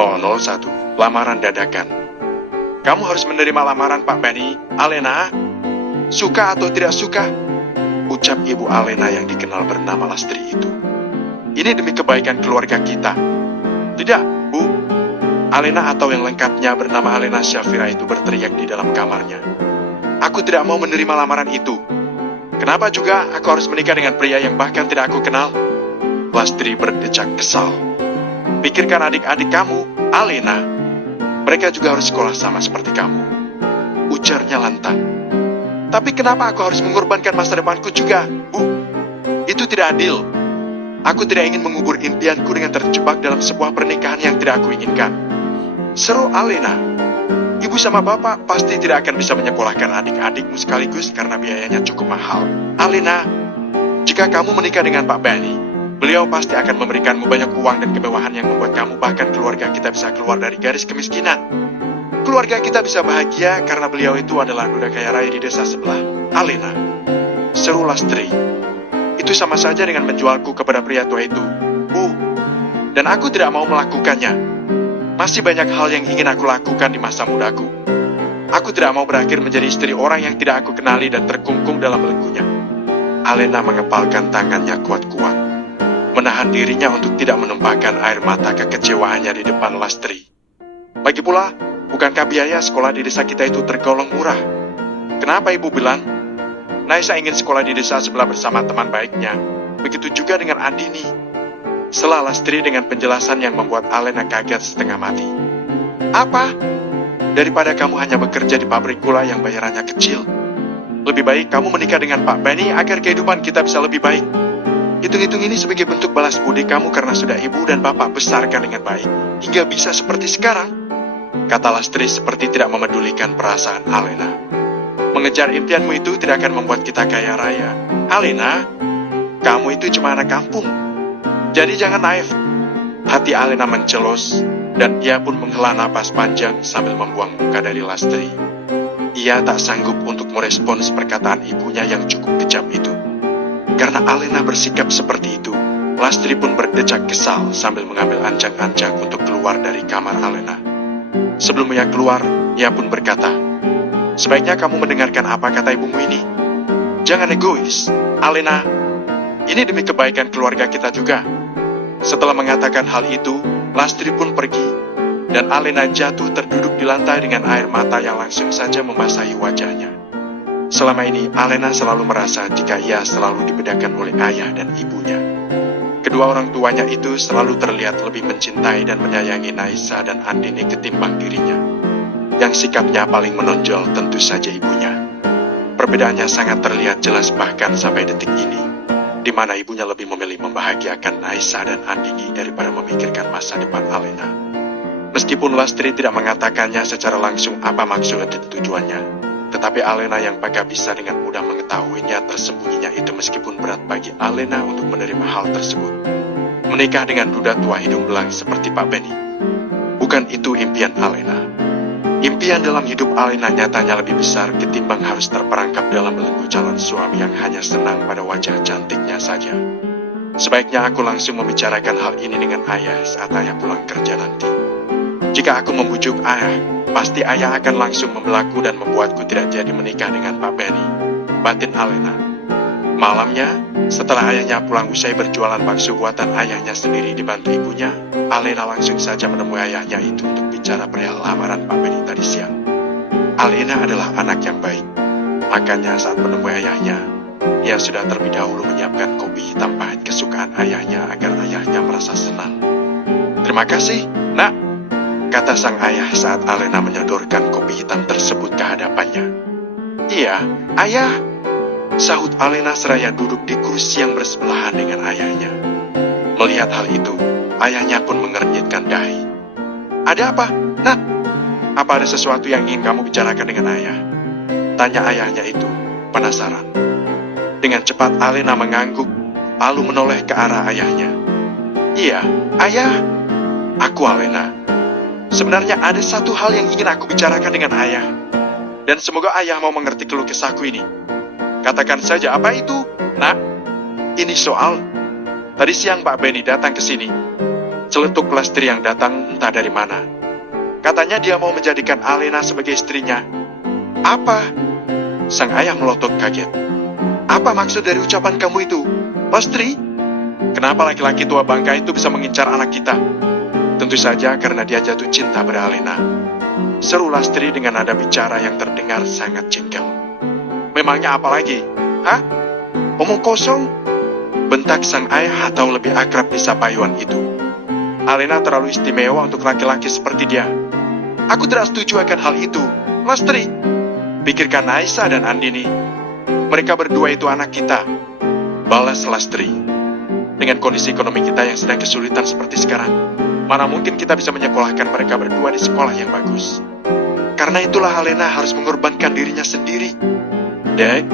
001. Lamaran dadakan. Kamu harus menerima lamaran Pak Benny, Alena. Suka atau tidak suka? Ucap Ibu Alena yang dikenal bernama Lastri itu. Ini demi kebaikan keluarga kita. Tidak, Bu. Alena atau yang lengkapnya bernama Alena Syafira itu berteriak di dalam kamarnya. Aku tidak mau menerima lamaran itu. Kenapa juga aku harus menikah dengan pria yang bahkan tidak aku kenal? Lastri berdecak kesal. Pikirkan adik-adik kamu, Alena. Mereka juga harus sekolah sama seperti kamu. Ujarnya lantang. Tapi kenapa aku harus mengorbankan masa depanku juga, Bu? Itu tidak adil. Aku tidak ingin mengubur impianku dengan terjebak dalam sebuah pernikahan yang tidak aku inginkan. Seru Alena. Ibu sama bapak pasti tidak akan bisa menyekolahkan adik-adikmu sekaligus karena biayanya cukup mahal. Alena, jika kamu menikah dengan Pak Benny, beliau pasti akan memberikanmu banyak uang dan kemewahan yang membuat kamu bahkan keluarga kita bisa keluar dari garis kemiskinan. Keluarga kita bisa bahagia karena beliau itu adalah duda kaya raya di desa sebelah. Alena, seru Lastri. Itu sama saja dengan menjualku kepada pria tua itu, Bu. Dan aku tidak mau melakukannya. Masih banyak hal yang ingin aku lakukan di masa mudaku. Aku tidak mau berakhir menjadi istri orang yang tidak aku kenali dan terkungkung dalam belenggunya. Alena mengepalkan tangannya kuat-kuat, menahan dirinya untuk tidak menumpahkan air mata kekecewaannya di depan Lastri. Lagi pula, bukankah biaya sekolah di desa kita itu tergolong murah? Kenapa ibu bilang, Naisa ingin sekolah di desa sebelah bersama teman baiknya? Begitu juga dengan Andini. Sela Lastri dengan penjelasan yang membuat Alena kaget setengah mati. Apa? Daripada kamu hanya bekerja di pabrik gula yang bayarannya kecil, lebih baik kamu menikah dengan Pak Benny agar kehidupan kita bisa lebih baik. Hitung-hitung ini sebagai bentuk balas budi kamu karena sudah ibu dan bapak besarkan dengan baik, hingga bisa seperti sekarang. Kata Lastri seperti tidak memedulikan perasaan Alena. Mengejar impianmu itu tidak akan membuat kita kaya raya. Alena, kamu itu cuma anak kampung. Jadi jangan naif. Hati Alena mencelos, dan ia pun menghela napas panjang sambil membuang muka dari Lastri. Ia tak sanggup untuk merespons perkataan ibunya yang cukup kejam itu. Karena Alena bersikap seperti itu, Lastri pun berdecak kesal sambil mengambil ancang-ancang untuk keluar dari kamar Alena. Sebelum ia keluar, ia pun berkata, sebaiknya kamu mendengarkan apa kata ibumu ini. Jangan egois, Alena. Ini demi kebaikan keluarga kita juga. Setelah mengatakan hal itu, Lastri pun pergi, dan Alena jatuh terduduk di lantai dengan air mata yang langsung saja membasahi wajahnya. Selama ini, Alena selalu merasa jika ia selalu dibedakan oleh ayah dan ibunya. Kedua orang tuanya itu selalu terlihat lebih mencintai dan menyayangi Naisa dan Andini ketimbang dirinya. Yang sikapnya paling menonjol tentu saja ibunya. Perbedaannya sangat terlihat jelas bahkan sampai detik ini, di mana ibunya lebih memilih membahagiakan Naisa dan Andini daripada memikirkan masa depan Alena. Meskipun Lastri tidak mengatakannya secara langsung apa maksud dan tujuannya, tetapi Alena yang pakai bisa dengan mudah mengetahuinya tersembunyinya itu meskipun berat bagi Alena untuk menerima hal tersebut. Menikah dengan duda tua hidung belang seperti Pak Benny. Bukan itu impian Alena. Impian dalam hidup Alena nyatanya lebih besar ketimbang harus terperangkap dalam belenggu calon suami yang hanya senang pada wajah cantiknya saja. Sebaiknya aku langsung membicarakan hal ini dengan ayah saat ayah pulang kerja nanti. Jika aku membujuk ayah, pasti ayah akan langsung membelaku dan membuatku tidak jadi menikah dengan Pak Benny. Batin Alena. Malamnya, setelah ayahnya pulang usai berjualan bakso buatan ayahnya sendiri dibantu ibunya, Alena langsung saja menemui ayahnya itu untuk bicara perihal lamaran Pak Benny tadi siang. Alena adalah anak yang baik. Makanya saat menemui ayahnya, ia sudah terlebih dahulu menyiapkan kopi hitam pahit kesukaan ayahnya agar ayahnya merasa senang. Terima kasih, Nak, kata sang ayah saat Alena menyodorkan kopi hitam tersebut ke hadapannya. Iya, ayah, sahut Alena seraya duduk di kursi yang bersebelahan dengan ayahnya. Melihat hal itu, ayahnya pun mengernyitkan dahi. Ada apa, Nak? Apa ada sesuatu yang ingin kamu bicarakan dengan ayah? Tanya ayahnya itu, penasaran. Dengan cepat Alena mengangguk, lalu menoleh ke arah ayahnya. Iya, ayah. Aku Alena. Sebenarnya ada satu hal yang ingin aku bicarakan dengan ayah. Dan semoga ayah mau mengerti keluh kesahku ini. Katakan saja apa itu, Nak? Ini soal. Tadi siang Pak Benny datang ke sini. Celetuk Lastri yang datang entah dari mana. Katanya dia mau menjadikan Alena sebagai istrinya. Apa? Sang ayah melotot kaget. Apa maksud dari ucapan kamu itu, Lastri? Kenapa laki-laki tua bangka itu bisa mengincar anak kita? Tentu saja karena dia jatuh cinta pada Alena. Seru Lastri dengan nada bicara yang terdengar sangat jengkel. Memangnya apa lagi? Hah? Omong kosong? Bentak sang ayah atau lebih akrab disapa Iwan itu. Alena terlalu istimewa untuk laki-laki seperti dia. Aku tidak setuju akan hal itu, Lastri. Pikirkan Aisyah dan Andini. Mereka berdua itu anak kita. Balas Lastri. Dengan kondisi ekonomi kita yang sedang kesulitan seperti sekarang, mana mungkin kita bisa menyekolahkan mereka berdua di sekolah yang bagus. Karena itulah Alena harus mengorbankan dirinya sendiri. Dek,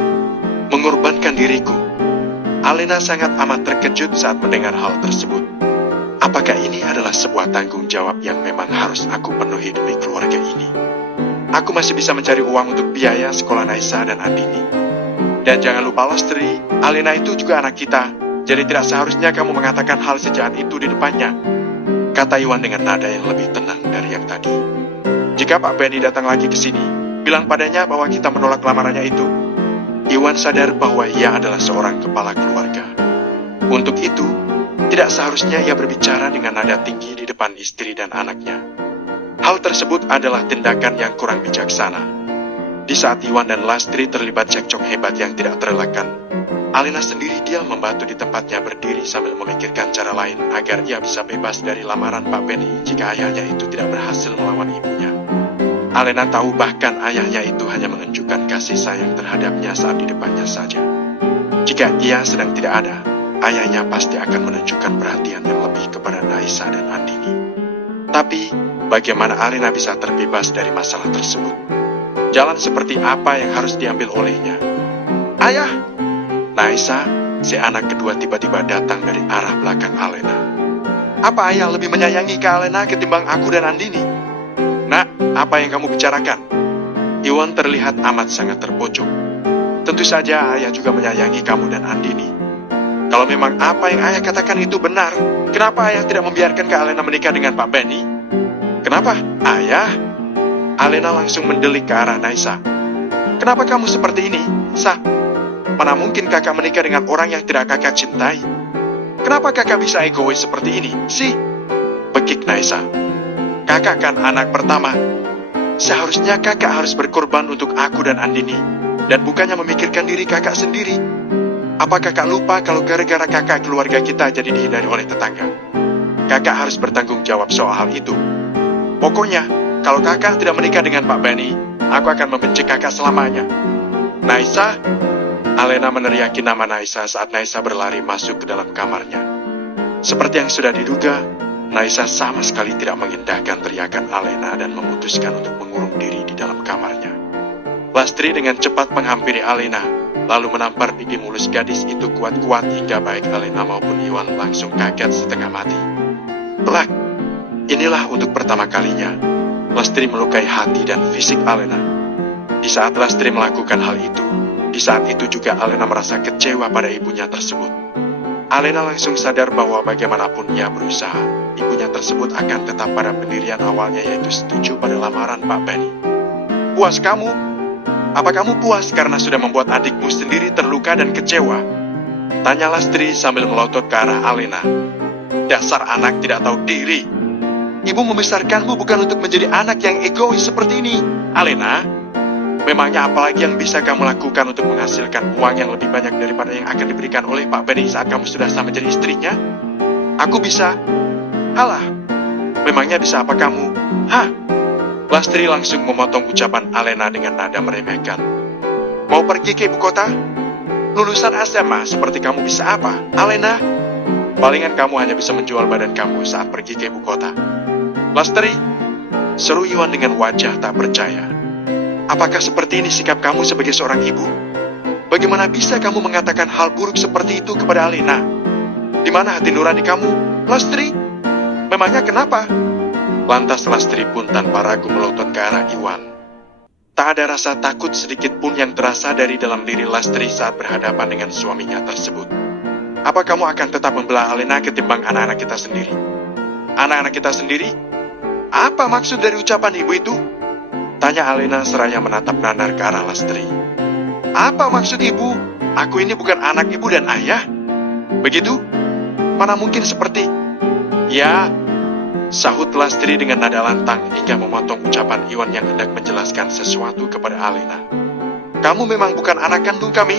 mengorbankan diriku. Alena sangat amat terkejut saat mendengar hal tersebut. Apakah ini adalah sebuah tanggung jawab yang memang harus aku penuhi demi keluarga ini? Aku masih bisa mencari uang untuk biaya sekolah Naisa dan Andini. Dan jangan lupa Lastri, Alena itu juga anak kita. Jadi tidak seharusnya kamu mengatakan hal sejahat itu di depannya, kata Iwan dengan nada yang lebih tenang dari yang tadi. Jika Pak Benny datang lagi ke sini, bilang padanya bahwa kita menolak lamarannya itu. Iwan sadar bahwa ia adalah seorang kepala keluarga. Untuk itu, tidak seharusnya ia berbicara dengan nada tinggi di depan istri dan anaknya. Hal tersebut adalah tindakan yang kurang bijaksana. Di saat Iwan dan Lastri terlibat cekcok hebat yang tidak terelakkan, Alena sendiri diam membantu di tempatnya berdiri sambil memikirkan cara lain agar ia bisa bebas dari lamaran Pak Benny jika ayahnya itu tidak berhasil melawan ibunya. Alena tahu bahkan ayahnya itu hanya menunjukkan kasih sayang terhadapnya saat di depannya saja. Jika ia sedang tidak ada, ayahnya pasti akan menunjukkan perhatian yang lebih kepada Naisa dan Andini. Tapi, bagaimana Alena bisa terbebas dari masalah tersebut? Jalan seperti apa yang harus diambil olehnya? Ayah! Naisa, si anak kedua tiba-tiba datang dari arah belakang Alena. Apa ayah lebih menyayangi ke Alena ketimbang aku dan Andini? Nak, apa yang kamu bicarakan? Iwan terlihat amat sangat terpojok. Tentu saja ayah juga menyayangi kamu dan Andini. Kalau memang apa yang ayah katakan itu benar, kenapa ayah tidak membiarkan Kak Alena menikah dengan Pak Benny? Kenapa? Ayah? Alena langsung mendelik ke arah Naisa. Kenapa kamu seperti ini, Sa? Mana mungkin kakak menikah dengan orang yang tidak kakak cintai? Kenapa kakak bisa egois seperti ini, sih? Bekik Naisa. Kakak kan anak pertama. Seharusnya kakak harus berkorban untuk aku dan Andini, dan bukannya memikirkan diri kakak sendiri. Apa kakak lupa kalau gara-gara kakak keluarga kita jadi dihindari oleh tetangga? Kakak harus bertanggung jawab soal hal itu. Pokoknya, kalau kakak tidak menikah dengan Pak Benny, aku akan membenci kakak selamanya. Naisa, Alena meneriaki nama Naisa saat Naisa berlari masuk ke dalam kamarnya. Seperti yang sudah diduga, Naisa sama sekali tidak mengindahkan teriakan Alena dan memutuskan untuk mengurung diri di dalam kamarnya. Lastri dengan cepat menghampiri Alena, lalu menampar pipi mulus gadis itu kuat-kuat hingga baik Alena maupun Iwan langsung kaget setengah mati. Telak, inilah untuk pertama kalinya Lastri melukai hati dan fisik Alena. Di saat Lastri melakukan hal itu, di saat itu juga Alena merasa kecewa pada ibunya tersebut. Alena langsung sadar bahwa bagaimanapun ia berusaha, ibunya tersebut akan tetap pada pendirian awalnya yaitu setuju pada lamaran Pak Benny. Puas kamu? Apa kamu puas karena sudah membuat adikmu sendiri terluka dan kecewa? Tanya Lastri sambil melotot ke arah Alena. Dasar anak tidak tahu diri. Ibu membesarkanmu bukan untuk menjadi anak yang egois seperti ini, Alena. Memangnya apalagi yang bisa kamu lakukan untuk menghasilkan uang yang lebih banyak daripada yang akan diberikan oleh Pak Benny saat kamu sudah sama menjadi istrinya? Aku bisa. Alah, memangnya bisa apa kamu? Hah? Lastri langsung memotong ucapan Alena dengan nada meremehkan. Mau pergi ke ibu kota? Lulusan SMA seperti kamu bisa apa, Alena? Palingan kamu hanya bisa menjual badan kamu saat pergi ke ibu kota. Lastri, seru Iwan dengan wajah tak percaya. Apakah seperti ini sikap kamu sebagai seorang ibu? Bagaimana bisa kamu mengatakan hal buruk seperti itu kepada Alena? Di mana hati nurani kamu, Lastri? Memangnya kenapa? Lantas Lastri pun tanpa ragu melotot ke arah Iwan. Tak ada rasa takut sedikit pun yang terasa dari dalam diri Lastri saat berhadapan dengan suaminya tersebut. Apa kamu akan tetap membela Alena ketimbang anak-anak kita sendiri? anak-anak kita sendiri? Apa maksud dari ucapan ibu itu? Tanya Alena seraya menatap Nanar ke arah Lastri. Apa maksud ibu? Aku ini bukan anak ibu dan ayah. Begitu? Mana mungkin seperti... Ya, sahut Lastri dengan nada lantang hingga memotong ucapan Iwan yang hendak menjelaskan sesuatu kepada Alena. Kamu memang bukan anak kandung kami.